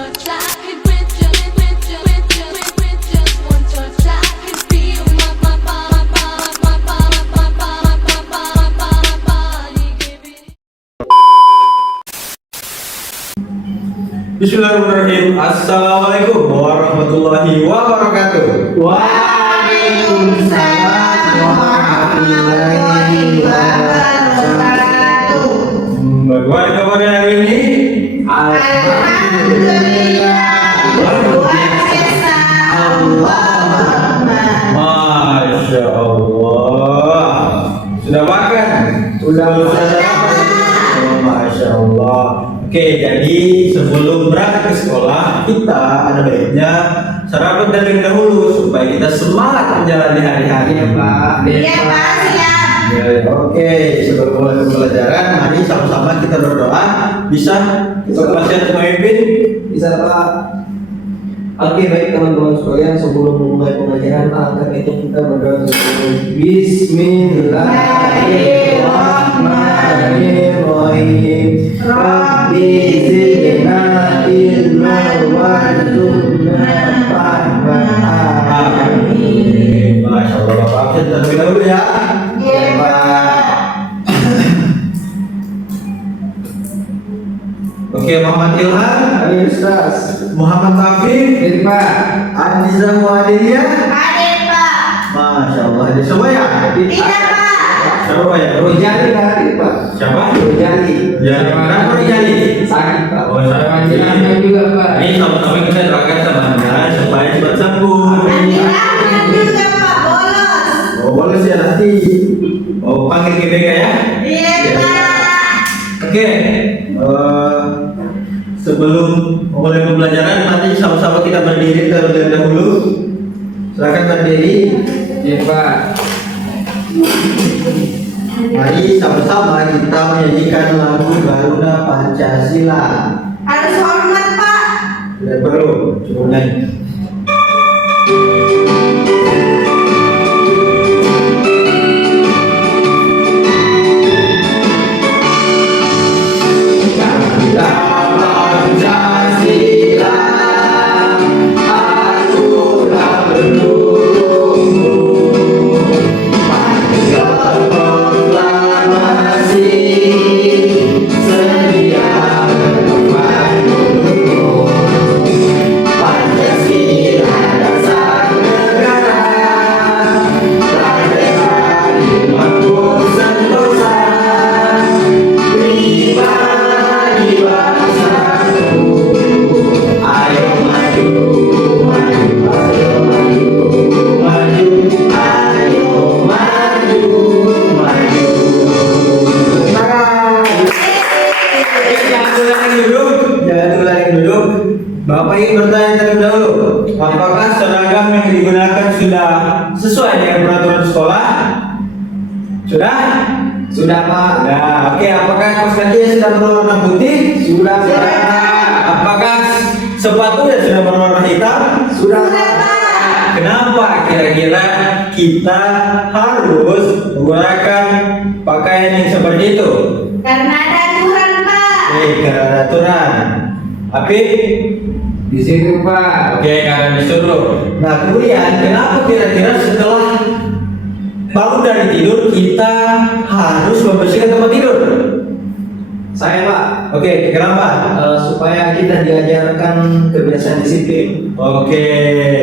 touch, I can with just one touch, I can feel my body giving. Bismillahirrahmanirrahim. Assalamualaikum warahmatullahi wabarakatuh. Waalaikumsalam warahmatullahi wabarakatuh. Bagaimana kabarnya hari ini? Alhamdulillah. Luar biasa. Allahumma. Masya Allah. Sudah makan? Sudah. Oh, Masya Allah. Oke, jadi sebelum berangkat ke sekolah, kita ada baiknya sarapan terlebih dahulu supaya kita semangat menjalani hari-hari. Iya, Pak. Iya, Pak. Siap. Ya, oke, sebelum mulai pembelajaran, mari sama-sama kita berdoa. Bisa kita baca pemimpin? Bisa, Pak. Oke, baik teman-teman sekalian, sebelum memulai pembelajaran, angkat itu kita berdoa dulu. Bismillahirrahmanirrahim. Rabbi zidna ilman warzuqna fahman. Amin. Masya Allah, Bapak absen terlebih dahulu ya. Iya, Pak. Oke, Muhammad Ilham, Ayo, Ustaz. Muhammad Taufik, Jadi, Pak. Aniza Muadiliyah. Hadir, Pak. Masya Allah, ada semua ya? Tidak, Pak. Siapa ya? Rojali hadir, Pak. Siapa? Rojali. Rojali. Kenapa Rojali? Sakit, Pak. Oh, sakit. Panjenengan juga, Pak. Ini sama-sama kita doakan sama Anda supaya cepat sembuh. Hadir Ahmad juga, Pak. Bolos. Oh, boleh ya nanti. Oh, panggil GBK ya. Iya, Pak. Oke, sebelum mulai pembelajaran, nanti sama-sama kita berdiri terlebih dahulu. Silakan berdiri. Iya, Pak. Mari sama-sama kita menyanyikan lagu Garuda Pancasila. Harus hormat, Pak. Tidak perlu, cukup nyanyi. Bapak ingin bertanya terlebih dahulu, apakah seragam yang digunakan sudah sesuai dengan peraturan sekolah? Sudah? Sudah, Pak. Nah, oke. Apakah kaos kakinya sudah berwarna putih? Sudah, Pak. Apakah sepatunya sudah berwarna hitam? Sudah, Sudah, Pak. Pak. Kenapa kira-kira kita harus menggunakan pakaian yang seperti itu? Karena ada aturan, Pak. Karena ada aturan. Tapi Di situ, Pak. oke, karena disuruh. Nah, kemudian kenapa kira-kira setelah bangun dari tidur kita harus membersihkan tempat tidur? Saya, Pak. Oke, kenapa? Supaya kita diajarkan kebiasaan disiplin. Oke.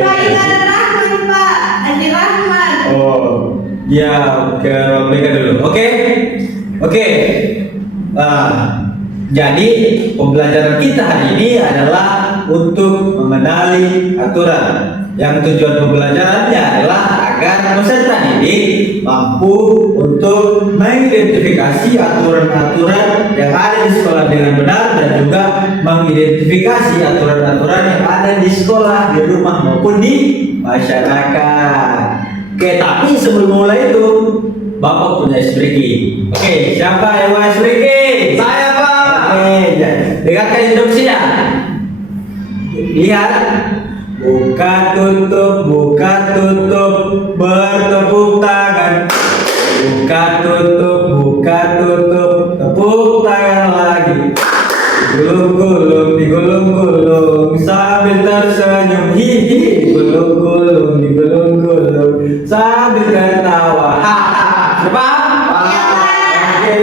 Pak, ini ada Rahman, Pak. Haji Rahman. Oh, ya ke mereka dulu. Oke. Oke. Nah, jadi pembelajaran kita hari ini adalah untuk mengenali aturan. Yang tujuan pembelajarannya adalah agar peserta didik mampu untuk mengidentifikasi aturan-aturan yang ada di sekolah dengan benar dan juga mengidentifikasi aturan-aturan yang ada di sekolah, di rumah maupun di masyarakat. Oke, tapi sebelum mulai itu Bapak punya SBK. Oke, siapa yang mau SBK? Saya, Pak. Oke, dengarkan instruksinya. Lihat, buka tutup, bertepuk tangan. Buka tutup, tepuk tangan lagi. Gulung digulung-gulung sambil tersenyum hihi, gulung-gulung digulung-gulung sambil tertawa. Coba. Oke.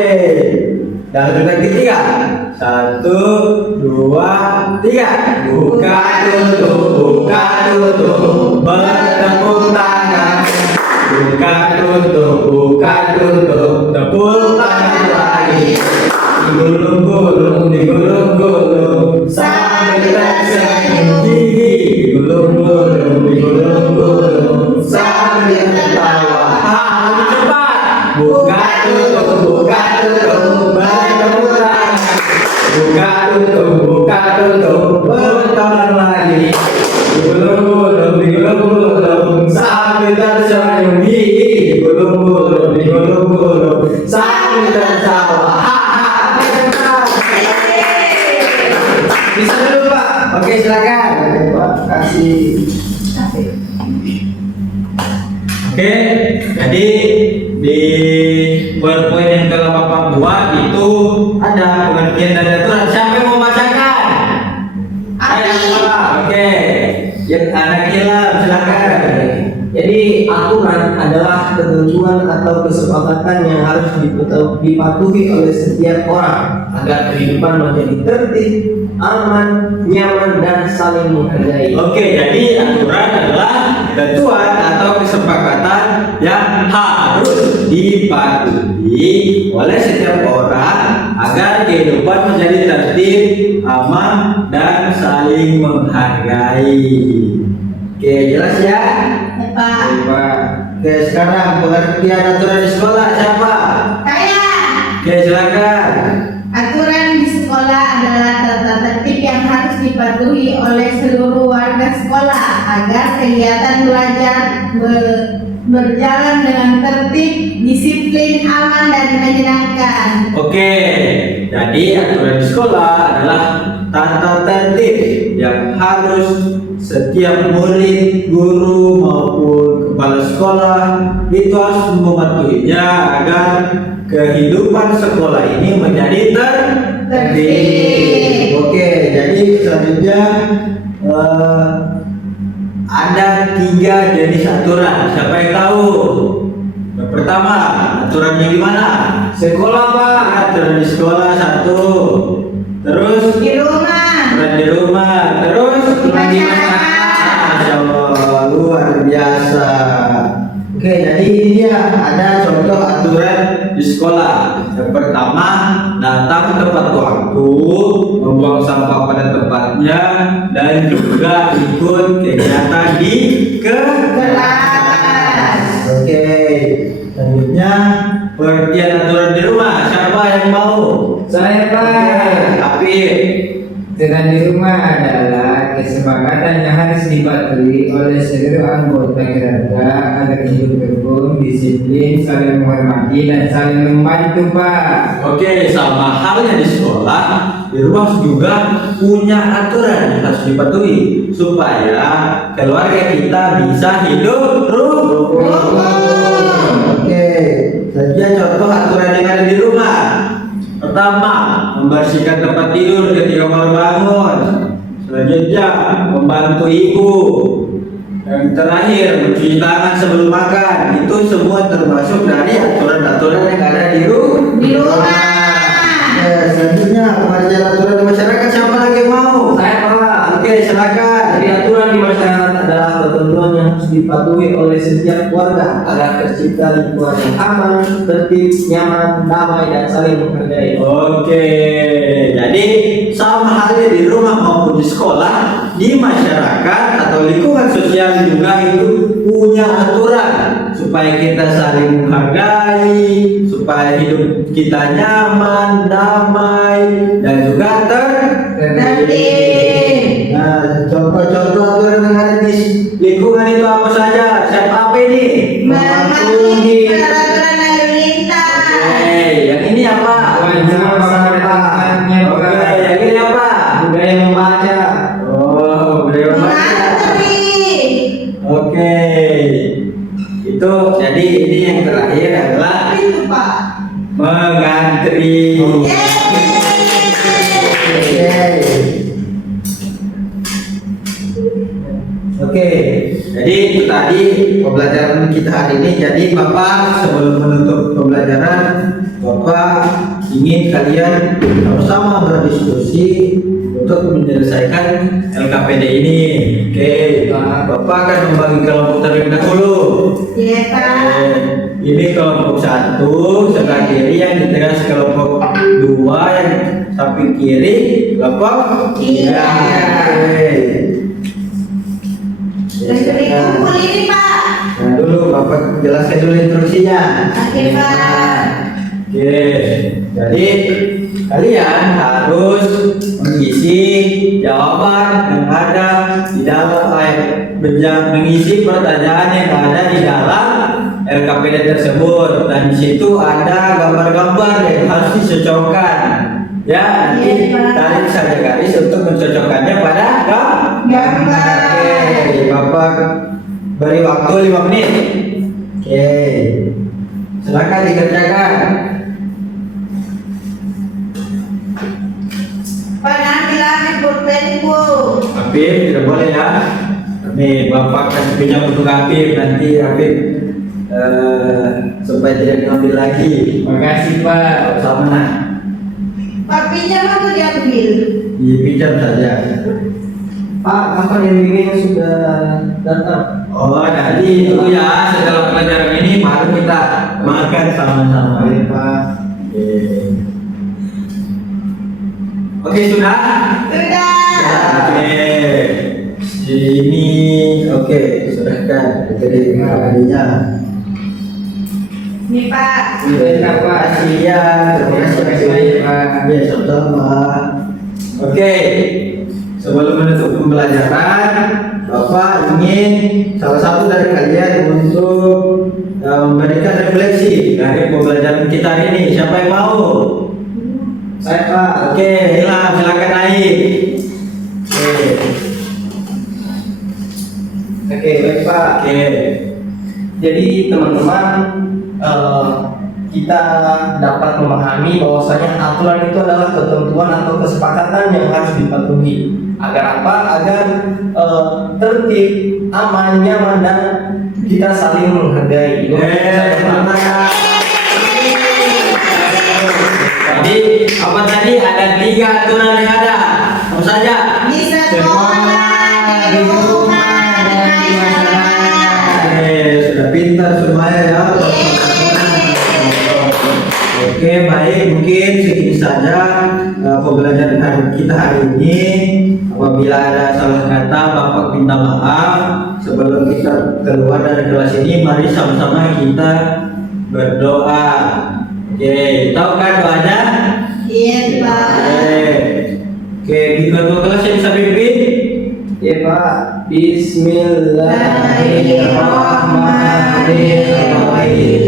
Dan yang ketiga, 1, 2, 3. Buka tutup, bertepuk tangan. Buka tutup, tepuk tangan lagi. Digulung-gulung sambil tersenyum hihi, digulung-gulung sambil tertawa. Lebih cepat. Buka tutup, bertepuk tangan. Buka tutup, bertepuk tangan lagi. Digulung-gulung sambil tersenyum hihi, digulung-gulung sambil tertawa. Bisa dulu Pak. Oke silakan. Pak, kasih. Oke, jadi di PowerPoint yang telah Bapak buat itu ada pengertian dan aturan. Siapa yang mau bacakan? Saya Bapak. Oke, yang anak hilang silakan. Jadi aturan adalah ketentuan atau kesepakatan yang harus dipatuhi oleh setiap orang agar kehidupan menjadi tertib, aman, nyaman, dan saling menghargai. Oke, jadi aturan adalah ketentuan atau kesepakatan yang harus dipatuhi oleh setiap orang agar kehidupan menjadi tertib, aman, dan saling menghargai. Oke, jelas ya? Pak. Oke, sekarang pengertian aturan di sekolah siapa? Saya. Oke, silakan. Aturan di sekolah adalah tata tertib yang harus dipatuhi oleh seluruh warga sekolah agar kegiatan belajar berjalan dengan tertib, disiplin, aman, dan menyenangkan. Oke, jadi aturan di sekolah adalah tata tertib yang harus setiap murid, guru maupun kepala sekolah itu harus mematuhinya agar kehidupan sekolah ini menjadi tertib. Oke, jadi selanjutnya ada 3 jenis aturan. Siapa yang tahu? Yang pertama, aturannya gimana? Sekolah Pak. Aturan di sekolah 1. Terus Di rumah. aturan di rumah. Terus Di masyarakat. Masya Allah, luar biasa. Oke, jadi ini dia ada contoh aturan di sekolah. Yang pertama, datang tepat waktu, membuang sampah pada tempatnya, dan juga ikut kegiatan di kelas. Oke, selanjutnya pengertian aturan di rumah. Siapa yang mau? Saya Pak. Tapi Aturan di rumah adalah kesepakatan yang harus dipatuhi oleh seluruh anggota keluarga agar hidup rukun, disiplin, saling menghormati, dan saling membantu Pak. oke, sama halnya di sekolah, di rumah juga punya aturan yang harus dipatuhi supaya keluarga kita bisa hidup rukun. Oke, saja contoh aturan yang ada di rumah. Pertama, membersihkan tempat tidur ketika baru bangun. Selanjutnya, membantu ibu. Yang terakhir, mencuci tangan sebelum makan. Itu semua termasuk dari aturan-aturan yang ada di rumah. Selanjutnya, pengertian aturan di masyarakat. Siapa lagi yang mau? Saya Pak. Oke, silakan. Jadi aturan di masyarakat adalah ketentuan yang harus dipatuhi oleh setiap warga agar tercipta lingkungan yang aman, tertib, nyaman, damai, dan saling menghargai. Oke, jadi sama halnya di rumah maupun di sekolah, di masyarakat atau lingkungan sosial juga itu punya aturan supaya kita saling menghargai, supaya hidup kita nyaman, damai, dan juga tertib. Nah, contoh-contoh aturan yang ada di lingkungan itu apa saja? Siapa apa ini? Mematuhi peraturan lalu lintas. Oke, yang ini apa? Wajib menghormati. Oke, yang ini apa? Budaya membaca. Oh, budaya membaca. Mengantri. Oke, itu jadi ini yang terakhir adalah Apa itu Pak? mengantri. Yeay. Oke, tadi pembelajaran kita hari ini. Jadi Bapak sebelum menutup pembelajaran, Bapak ingin kalian sama-sama berdiskusi untuk menyelesaikan LKPD ini. Oke, Bapak akan membagi kelompok terlebih dahulu. Iya Pak. Ini kelompok 1 sebelah kiri, yang di tengah kelompok 2 yang samping kiri kelompok 3. Iya. Terus kumpul ini Pak. Nah dulu Bapak jelaskan dulu instruksinya. Oke Pak. Oke, jadi kalian harus mengisi jawaban yang ada di dalam mengisi pertanyaan yang ada di dalam LKPD tersebut, dan di situ ada gambar-gambar yang harus dicocokkan. Ya, nanti tarik saja garis untuk mencocokkannya pada Gambar. Oke, Bapak beri waktu 5 menit. Oke, silakan dikerjakan. Pak nanti lagi pulpenku. Afif tidak boleh ya. Nih Bapak kasih pinjam untuk Afif, nanti Afif supaya tidak diambil lagi. Makasih Pak. Sama. Pak pinjam atau diambil? Iya, pinjam saja. Pak, kapan yang bimbingnya sudah datang? Oh, nanti itu ya, setelah pelajaran ini baru kita makan sama-sama. Baik, Pak. Oke, sudah? Sudah. Oke. Ini oke, sudah kan. Jadi hadiahnya. Nih Pak. Terima kasih ya. Terima kasih Pak. Ya, sama-sama. Oke. Sebelum menutup pembelajaran, Bapak ingin salah satu dari kalian untuk memberikan refleksi dari pembelajaran kita hari ini. Siapa yang mau? Saya Pak. Oke, Ilham silakan naik. Oke. Oke, baik Pak. Oke. Jadi teman-teman, kita dapat memahami bahwasanya aturan itu adalah ketentuan atau kesepakatan yang harus dipatuhi. Agar apa? Agar tertib, aman, nyaman, dan kita saling menghargai. Jadi apa tadi, ada 3 aturan yang ada. Apa saja? Di sekolah, di rumah, dan di masyarakat. Sudah pintar semuanya ya. Oke, baik, mungkin segini saja pembelajaran kita hari ini. Apabila ada salah kata, Bapak minta maaf. Sebelum kita keluar dari kelas ini, mari sama-sama kita berdoa. Oke, tahu kan doanya? Iya Pak. Oke, di ketua kelas yang bisa pimpin? Ya Pak. Bismillahirrahmanirrahim.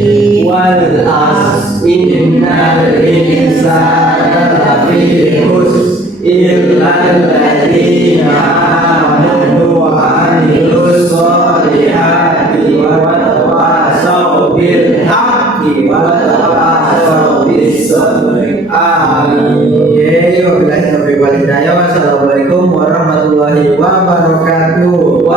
Wal asr innal insana lafi khusr illa alladziina aamanu wa 'amilus shalihati wa tawassaw bil haqqi wa tawassaw bis sabr. Amin. Wassalamualaikum warahmatullahi wabarakatuh.